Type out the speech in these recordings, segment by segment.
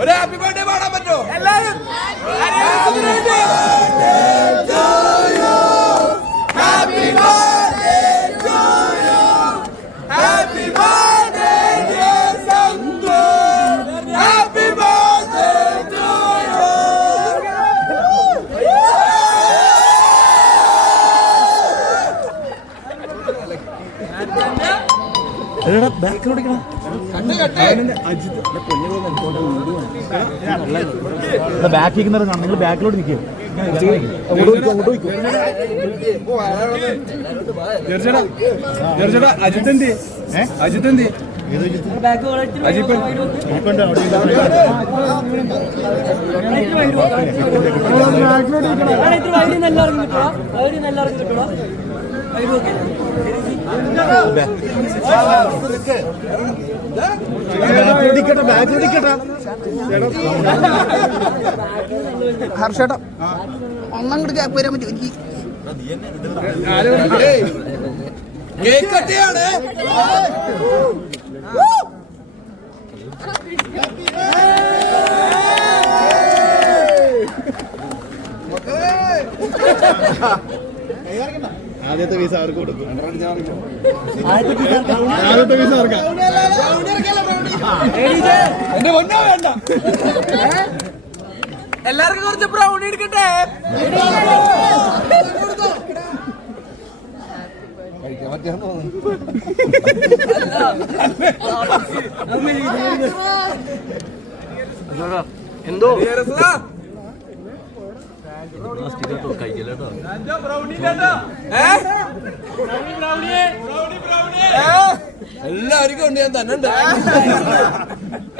ഒരു happy birthday പാടാൻ പറ്റുമോ എല്ലാവരും? ബാക്കിൽ നിങ്ങൾ ബാക്കിലോട്ട് നിൽക്കുക അജിത്ത് അജിത്ത് എന്ത് ഹർഷേട്ടാ ഒന്നങ്ങോട്ട് ഗ്യാപ്പ് വരാൻ പറ്റും എനിക്ക് കേക്ക് കട്ടിയാണ്. ആദ്യത്തെ പീസ് അവർക്ക് കൊടുക്കും. ആദ്യത്തെ പീസ് അവർക്ക്. എന്റെ പൊന്നോ വേണ്ട. എല്ലാവർക്കും കുറച്ച് ബ്രൗണി എടുക്കട്ടെ. എന്തോ എല്ലാവർക്കും ഉണ്ട്. ഞാൻ തന്നെ ഉണ്ട്.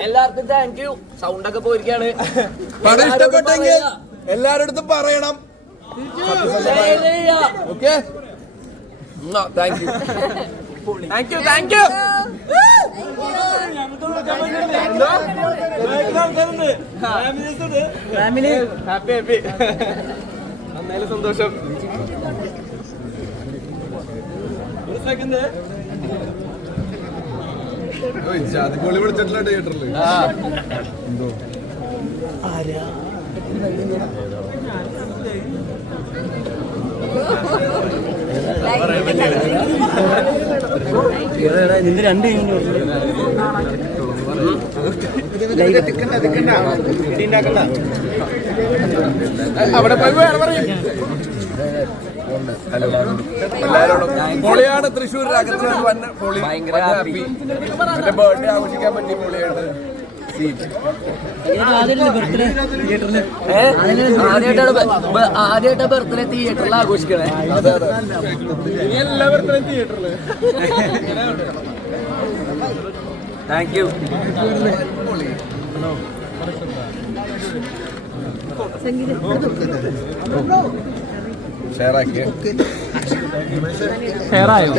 എല്ലാവർക്കും താങ്ക് യു. സൗണ്ട് ഒക്കെ പോയിരിക്കാണ്. പടം ഇഷ്ടപ്പെട്ടെങ്കിൽ എല്ലാരുടെ അടുത്തും പറയണം. Okay, thank you thank you thank you. Family happy happy. അന്നേലും സന്തോഷം. ഒരു സെക്കൻഡ് പൊളി വിളിച്ചിട്ടില്ല തിയേറ്ററിൽ. എന്തോ നിന്റെ രണ്ട് അവിടെ പോയി വേറെ പറയും. എല്ലാരോടും പൊളിയാണ്. തൃശ്ശൂർ ഭയങ്കര ഹാപ്പി. എന്റെ ബർത്ത്ഡേ ആഘോഷിക്കാൻ പറ്റി. പൊളിയായിട്ട് ആദ്യമായിട്ട് ബർത്ത്ഡേ തിയേറ്ററിൽ ആഘോഷിക്കണേ. അതെ അതെ, എല്ലാ ബർത്ത്ഡേ തിയേറ്ററില്. Thank you. ഷെയറാക്കിയ ഷെയറായോ?